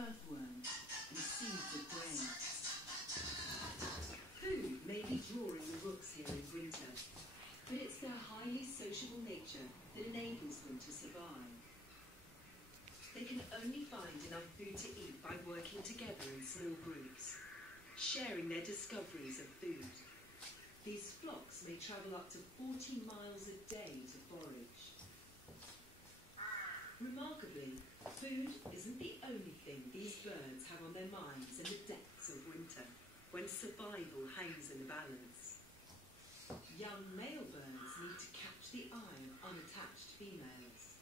earthworm and seeds of grain. Food may be drawing the rooks here in winter, but it's their highly sociable nature that enables them to survive. They can only find enough food to eat by working together in small groups, sharing their discoveries of food. These flocks may travel up to 40 miles a day to forage. Remarkably, food isn't the only thing these birds have on their minds in the depths of winter, when survival hangs in the balance. Young male birds need to catch the eye of unattached females.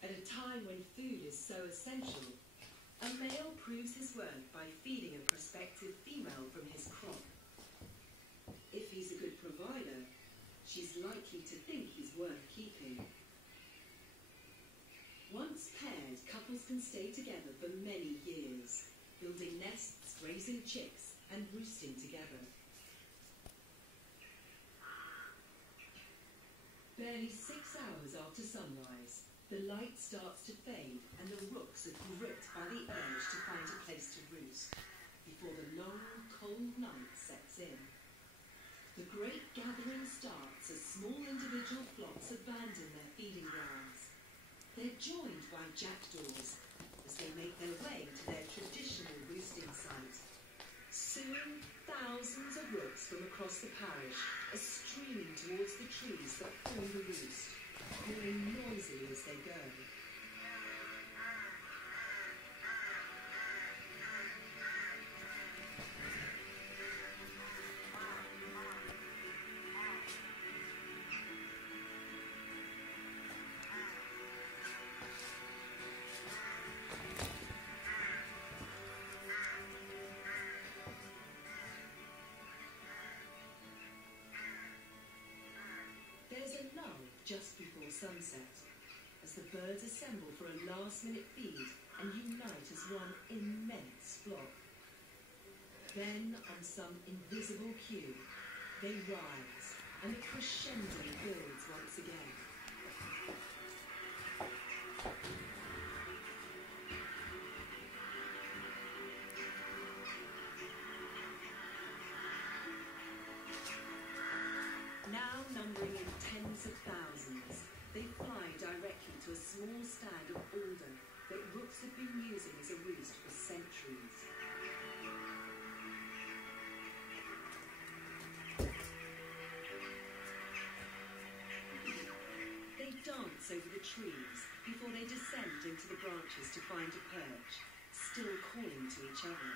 At a time when food is so essential, a male proves his worth by feeding a prospective female from his crop. If he's a good provider, she's likely to think he's worth keeping. Once paired, couples can stay together for many years, building nests, raising chicks, and roosting together. Barely 6 hours after sunrise, the light starts to fade and the rooks are gripped by the urge to find a place to roost before the long, cold night sets in. The great gathering starts as small individual flocks abandon their feeding grounds. They're joined by jackdaws as they make their way to their traditional roosting site. Soon, thousands of rooks from across the parish are streaming towards the trees that form the roost, cawing noisily as they go. There's a lull just before sunset, as the birds assemble for a last-minute feed and unite as one immense flock. Then, on some invisible cue, they rise, and the crescendo builds once again. Now numbering in tens of thousands, they fly directly to a small stand of alder that rooks have been using as a roost for centuries. They dance over the trees before they descend into the branches to find a perch, still calling to each other.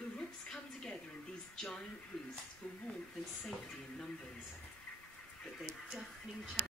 The rooks come together in these giant roosts for warmth and safety in numbers, but their deafening